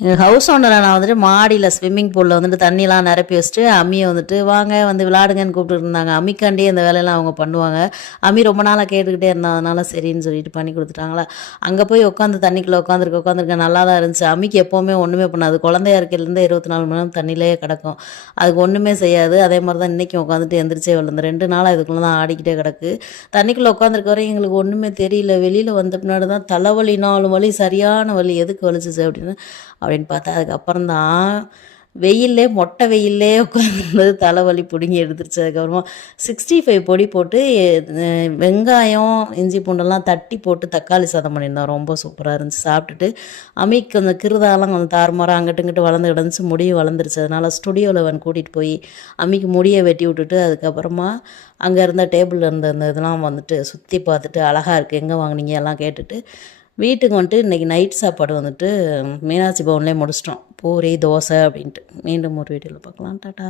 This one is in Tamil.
எங்கள் ஹவுஸ் ஓனரை நான் வந்துட்டு மாடியில் ஸ்விம்மிங் பூலில் வந்துட்டு தண்ணிலாம் நிரப்பி வச்சுட்டு அம்மியை வந்துட்டு வாங்க வந்து விளாடுங்கன்னு கூப்பிட்டு இருந்தாங்க. அம்மிக்காண்டி அந்த வேலையெல்லாம் அவங்க பண்ணுவாங்க. அம்மி ரொம்ப நாளாக கேட்டுக்கிட்டே இருந்தால் அதனால சரின்னு சொல்லிட்டு பண்ணி கொடுத்துட்டாங்களா. அங்கே போய் உட்காந்து தண்ணிக்குள்ளே உட்காந்துருக்க நல்லா தான் இருந்துச்சு. அம்மிக்கு எப்போவுமே ஒன்றுமே பண்ணாது. குழந்தையா இருக்கையிலேருந்து 24 மணி நேரம் தண்ணியிலேயே கிடக்கும். அதுக்கு ஒன்றுமே செய்யாது. அதே மாதிரி தான் இன்றைக்கும் உட்காந்துட்டு எந்திரிச்சே விழுந்து 2 நாளாக இதுக்குள்ளே தான் ஆடிக்கிட்டே கிடக்கு. தண்ணிக்குள்ளே உட்காந்துருக்க வரையும் எங்களுக்கு ஒன்றுமே தெரியல. வெளியில் வந்த பின்னாடி தான் தலைவலி 4 வலி சரியான வலி. எதுக்கு வலிச்சிச்சு அப்படின்னு பார்த்தா அதுக்கப்புறம் தான் வெயிலே மொட்டை வெயிலே உட்காந்துருந்தது தலைவலி பிடுங்கி எடுத்துருச்சு. அதுக்கப்புறமா 65 பொடி போட்டு வெங்காயம் இஞ்சி பூண்டெல்லாம் தட்டி போட்டு தக்காளி சாதம் பண்ணியிருந்தோம். ரொம்ப சூப்பராக இருந்துச்சு. சாப்பிட்டுட்டு அம்மிக்கு கொஞ்சம் கிருதாலாம் கொஞ்சம் தாறுமாறாக அங்கிட்டு இங்கிட்டு வளர்ந்து கிடந்துச்சு. முடியும் வளர்ந்துருச்சு. அதனால் ஸ்டுடியோவில் கூட்டிகிட்டு போய் அம்மிக்கு முடியை வெட்டி விட்டுட்டு அதுக்கப்புறமா அங்கே இருந்த டேபிளில் இருந்த இந்த இதெல்லாம் வந்துட்டு சுற்றி பார்த்துட்டு அழகாக இருக்குது எங்கே வாங்கினீங்க எல்லாம் கேட்டுட்டு வீட்டுக்கு வந்துட்டு இன்றைக்கி நைட் சாப்பாடு வந்துட்டு மீனாட்சி பவன்லேயே முடிச்சிட்டோம். பூரி தோசை அப்படின்ட்டு. மீண்டும் ஒரு வீடியோவில் பார்க்கலாம். டாட்டா.